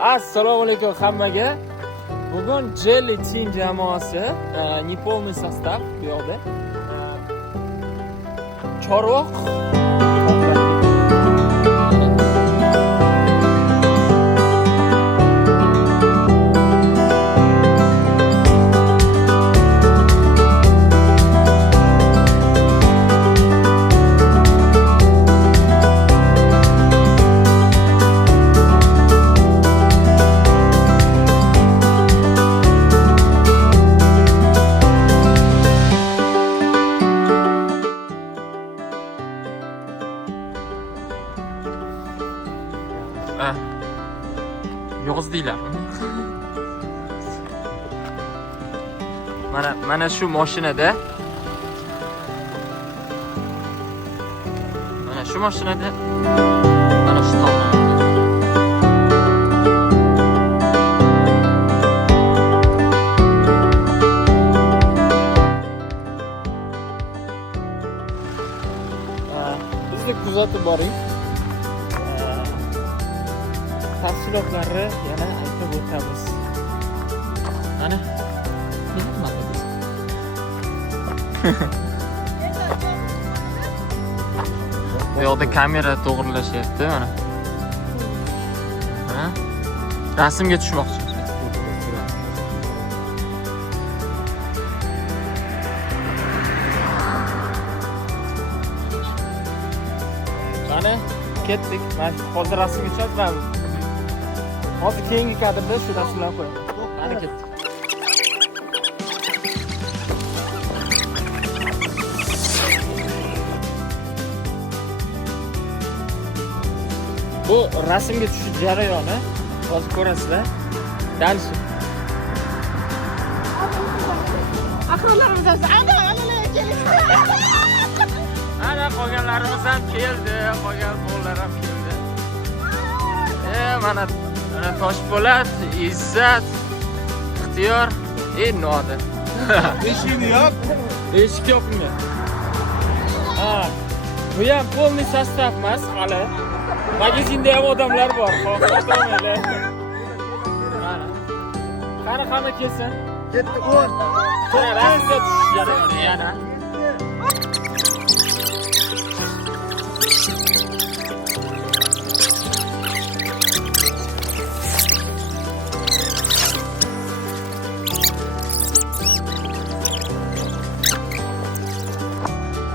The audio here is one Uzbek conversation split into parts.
Assalomu alaykum hammaga. Bugun Jelly Team jamoasi неполный состав bu yoqda. Chorvoq yo'qizdilar. Mana shu mashinada. Mana shu mashinada. Mana shu tomonda. Bizni kuzatib boring. Tafsilotlari yana aytib o'tamiz. Mana nima deysiz? Bu yoqda kamera to'g'rilashyapti mana. Ha? Rasmga tushmoqchi. Mana ketdik. Mana hozir rasmga tushamiz. Hozir keyingi kadrda shu rasmlarni qo'yaman. Mana ketdik. Bu rasmga tushish jarayoni hozir ko'rasizlar. Dальше. Aqronlarimiz ana keling. Ana qolganlarimiz ham keldi, qolgan bolalar ham keldi. Mana Toshpo'lat, Izzat, Ixtiyor, Nodir. Eshik yo'q. Eshik yo'qmi? Ha. Bu ham полный sostav emas, hali. Magazinda ham odamlar bor, xohlamaylar. Mana. Qani kelsin. Ketdi 10. Rasmga tushish jarayoni yana.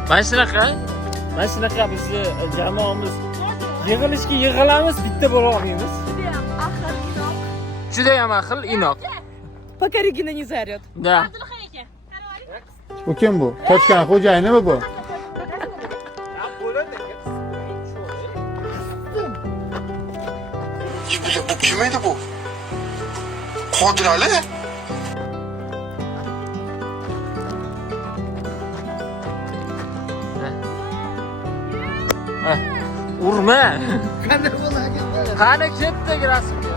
Mana shunaqa bizni jamoamiz yig'ilishga yig'ilamiz, bitta bo'la olmaymiz. Juda ham ahil, inoq. Пока Регина не заорет. Да. Bu kim bu? Toshkan xo'jayinimi bu? Bu kim edi bu? Qodir Ali? Urma. Qani ketdik rasmga.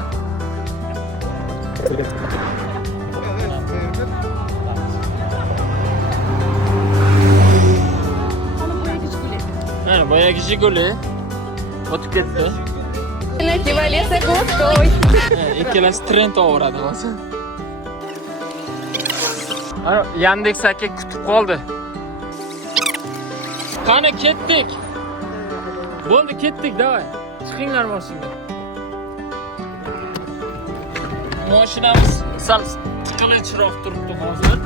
Mana boyagi Jiguli o'tib ketdi. Evalesa go'stoy. Ikkalasi trend ovoradi hozir. Ana Yandex aka kutib qoldi. Qani ketdik. Bo'ldi ketdik, davay. Chiqinglar mashinaga. Mashinamiz sal qilinchroq turibdi hozir.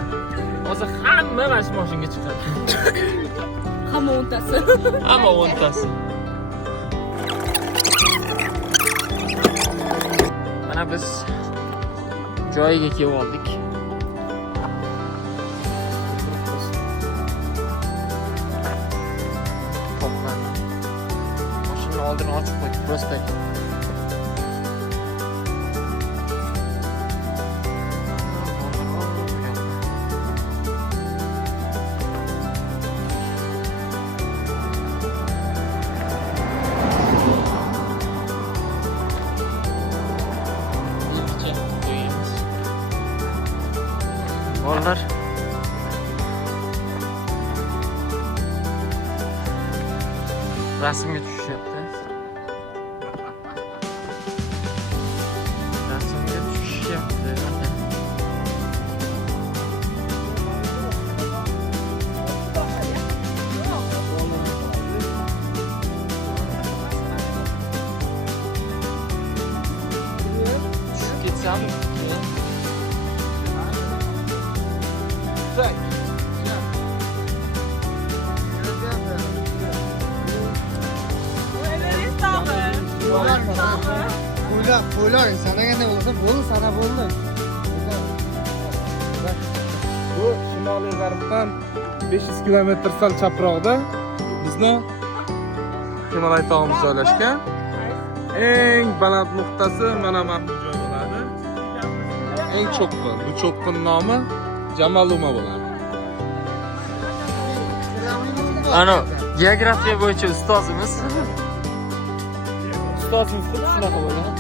Hozir hamma mana shu mashinaga chiqadi. Hamma o'ntasi. Hamma o'ntasi. Mana biz joyiga kelib oldik. Oldini ochib qo'ydik, просто. Bolalar rasmga tushishyapti. qo'ysam. Qo'ylar, sanaganda bo'lsa, bo'ldi, sana bo'ldi. Bu shimoliy g'arbdan 500 kilometr sal chaproqda bizni Himolay tog'imiz joylashgan. Eng baland nuqtasi mana bu joy bo'ladi. Eng cho'qqin. Bu cho'qqin nomi Jamaluma bo'ladi. Ana geografiya bo'yicha ustozimiz. Ustozimiz xuddi shunaqa bo'lgan.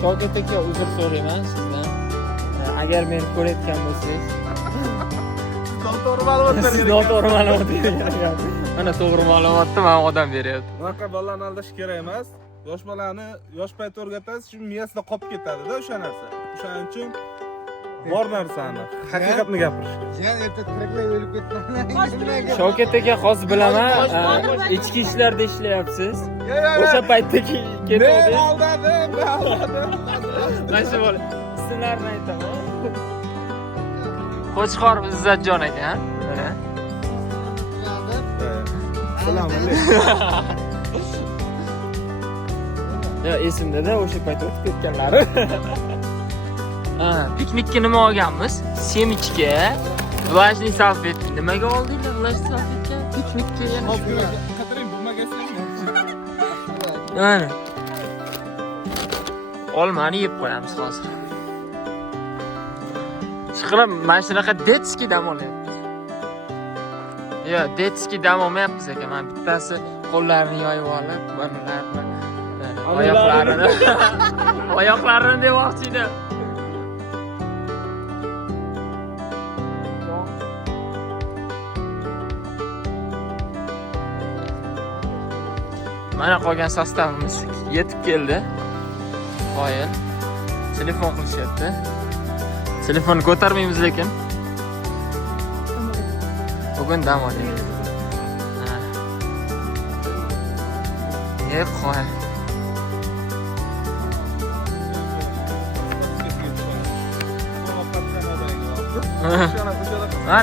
Shavkat aka, uzr so'rayman sizdan. Agar meni ko'rayotgan bo'lsangiz, To'g'ri ma'lumot siz noto'g'ri ma'lumot bergan. Mana to'g'ri ma'lumotni men odam beryapti. Bunaqa bolalarni aldash kerak emas. Yosh bolani yosh payt o'rgatasiz, shu miyasida qolib ketadi-da o'sha narsa. O'shaning uchun bor narsani, haqiqatni gapirish. Jan erta tiraklay o'lib ketdi. Shavkat aka, hozir bilaman, ichki ishlarda ishlayapsiz. O'sha paytda ketdingiz. Aldadim. Mana shu bola. Ismlarini aytaman. Qo'chqor Izzatjon aka, mana. Assalomu alaykum. Ya esimda-da o'sha payt o'tib ketganlari. Piknikka nima olganmiz? Semichka, влажный salfetka. Nimaga oldinglar влажный salfetka? Piknikka yana. Qadring bo'lmagasizmi? Mana. Olmani yeb qo'yamiz hozir. Chiqilib mana shunaqa detskiy dam olyapmiz. Yo, detskiy dam olmayapmiz aka. Men bittasi qo'llarini yoyib olib, mana oyoqlarini demoqchi edim. Mana qolgan sostavimiz yetib keldi. Qoyil. Telefon qilishyapti. Telefonni ko'tarmaymiz lekin. Bugun dam olaylik. Qo'y.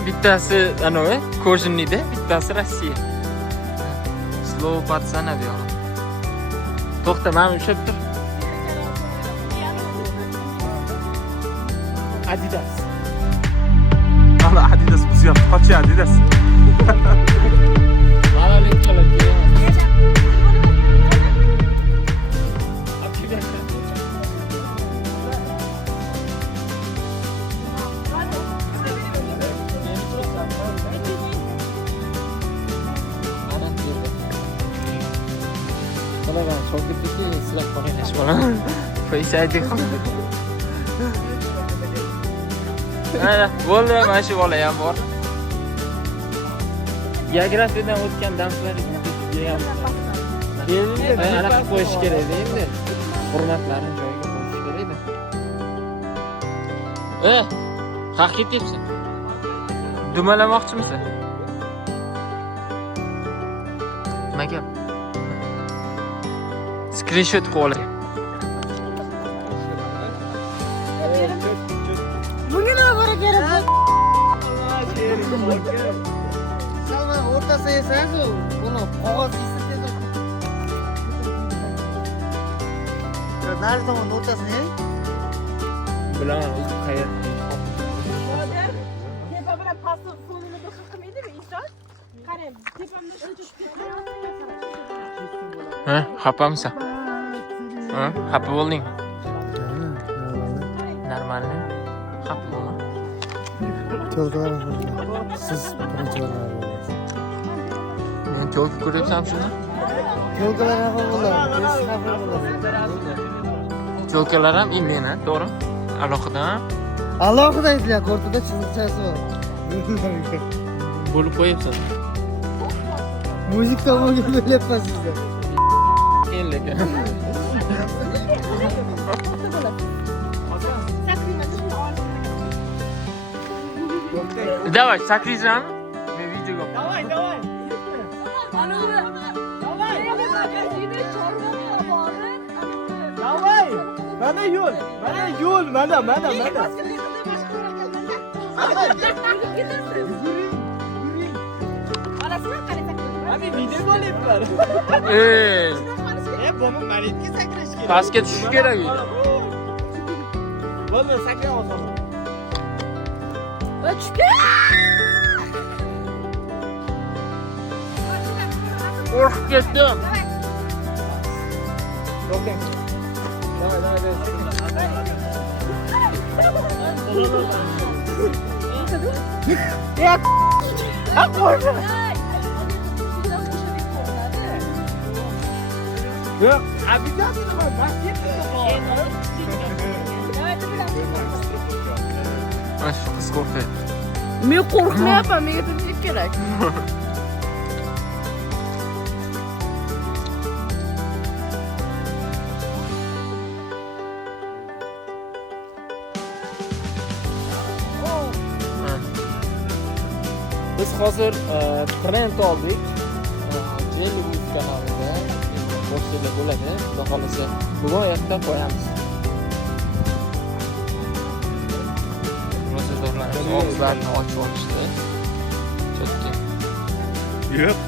Bittasi anovi Kojinida, bittasi Rossiya. Slovo patsana bu yoq. To'xta, men ushlab tur. Adidas. Mana Adidas bizga qochi Adidas. Malalik qilib. Bolalar Shavkatga silab qo'yganish bolam. Qo'ysaydik. Mana bo'ldi, mana shu bola ham bor. Geografiyadan o'tgan darslar endi anaqa qo'yish kerak endi. Hurmatlarini joyiga qo'yish kerak. Qaq ketyapsan. Dumalamoqchimisan? Nima gap? Screenshot qo'ying. Bunga nima bor kerak? Salman o'rtasida yesangiz, buni qog'oz yeysiz. Nari tomon o'rtasini yeng. Bilaman, o'zi qayerda. Tepa bilan pastni sonini bir xil qilmaydimi, inson? Qarang, tepamda shuncha Ha, xapamisan? Ha, xafa bo'lding? Normalmi? Xafa bo'lma. Siz birinchi bo'lasiz. Men to'g'ri ko'ryapsam shuni? Yo'lkalar xafa bo'ladi. Siz xafa bo'lasiz. To'kalar ham meni, to'g'ri? Alohida. Alohida aytlar, o'rtada chiziqchasi bor. Bo'lib qo'yapsan. Muzik tomonga bo'lyapman sizda. Keyin lekin. Давай, sakraysan? Men videoga. Давай. Давай. Mana yo'l. Mana yo'l. Mana. Abi video olyaptilar. Buni maritga sakrash kerak. Pastga tushish kerak edi. Bo'lma, sakray olsam. Qo'rqib ketdim. To'xtang. Yo'q, обязательно masjidga Mana shu qiz qo'rqyapti. Men qo'rqmayapman, menga tinchlik kerak. Biz hozir trend oldik. Jelly News kanalida boshida bo'ladi. Xudo xolasa bugun erta qo'yamiz. Ro'zadorlarimiz og'izlarini ochib olishdi. Chotki. Yo'q.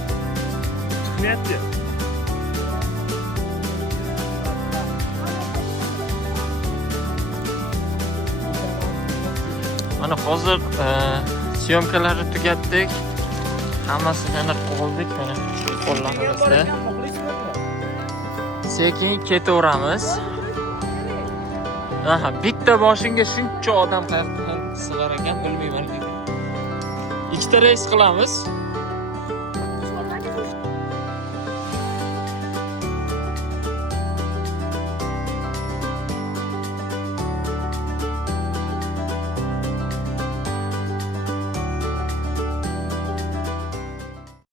Chiqmayapti. Mana hozir syomkalarni tugatdik. Hammasini yana qoldik mana shu qo'llarimizda. Sekin ketaveramiz. Aha, bitta boshingga shuncha odam qayerdan sig'ar ekan bilmayman lekin. Ikkita reys qilamiz.